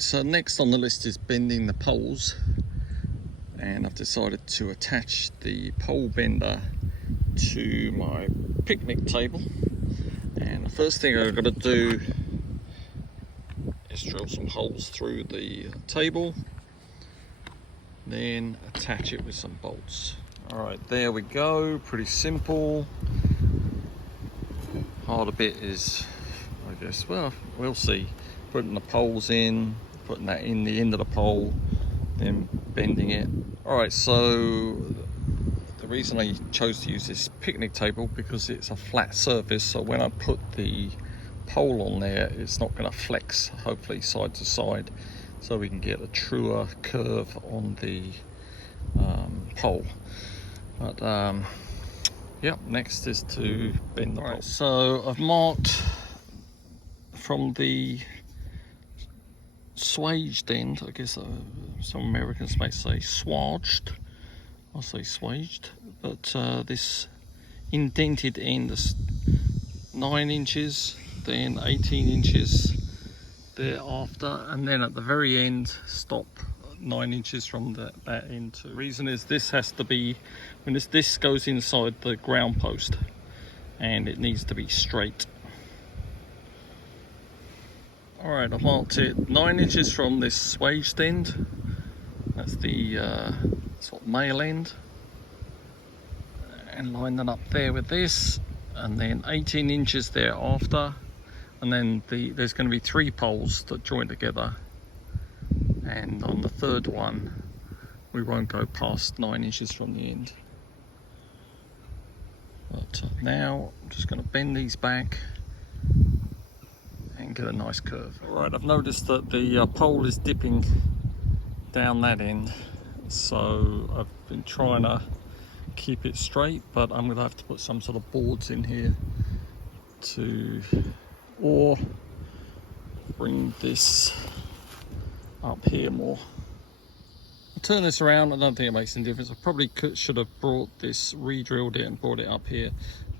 Right, so next on the list is bending the poles, and I've decided to attach the pole bender to my picnic table. And the first thing I've got to do is drill some holes through the table, then attach it with some bolts. Alright, there we go, pretty simple. Harder bit is, I guess, well, we'll see. Putting the poles in, putting that in the end of the pole, then bending it. Alright, so the reason I chose to use this picnic table because it's a flat surface, so when I put the pole on there, it's not going to flex, hopefully side to side, so we can get a truer curve on the pole. But yep, next is to bend the pole. So I've marked from the swaged end, I guess some Americans may say swaged, I'll say swaged, but this indented end is 9 inches, then 18 inches thereafter, and then at the very end stop 9 inches from that end too. The reason is this has to be, when this goes inside the ground post, and it needs to be straight. Alright, I've marked it 9 inches from this swaged end. That's the sort of male end. And line that up there with this. And then 18 inches thereafter. And then there's going to be 3 poles that join together. And on the third one, we won't go past 9 inches from the end. But now I'm just going to bend these back and get a nice curve. Alright, I've noticed that the pole is dipping down that end, so I've been trying to keep it straight, but I'm going to have to put some sort of boards in here or bring this up here more. I'll turn this around. I don't think it makes any difference. I probably should have re-drilled it and brought it up here,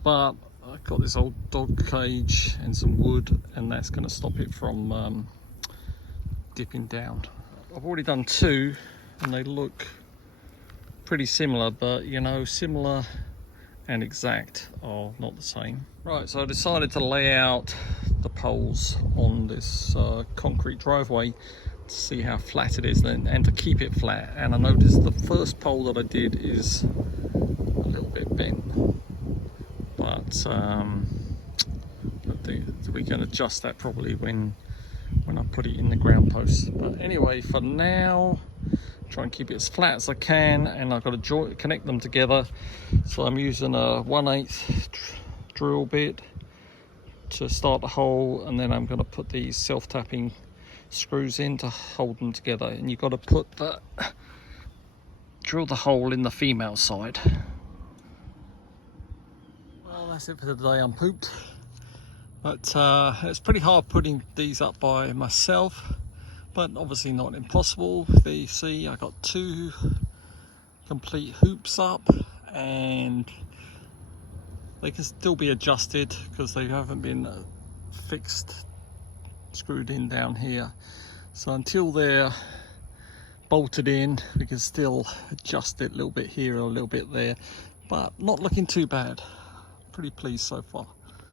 but I've got this old dog cage and some wood, and that's going to stop it from dipping down. I've already done 2 and they look pretty similar, but you know, similar and exact are not the same. Right, so I decided to lay out the poles on this concrete driveway to see how flat it is and to keep it flat. And I noticed the first pole that I did is a little bit bent. But we can adjust that probably when I put it in the ground post. But anyway, for now, try and keep it as flat as I can, and I've got to connect them together. So I'm using a 1/8 drill bit to start the hole, and then I'm going to put these self-tapping screws in to hold them together. And you've got to drill the hole in the female side. That's it for the day. I'm pooped, but it's pretty hard putting these up by myself, but obviously not impossible. There you see I got 2 complete hoops up, and they can still be adjusted because they haven't been screwed in down here. So until they're bolted in, we can still adjust it a little bit here, a little bit there, but not looking too bad. Pretty pleased so far.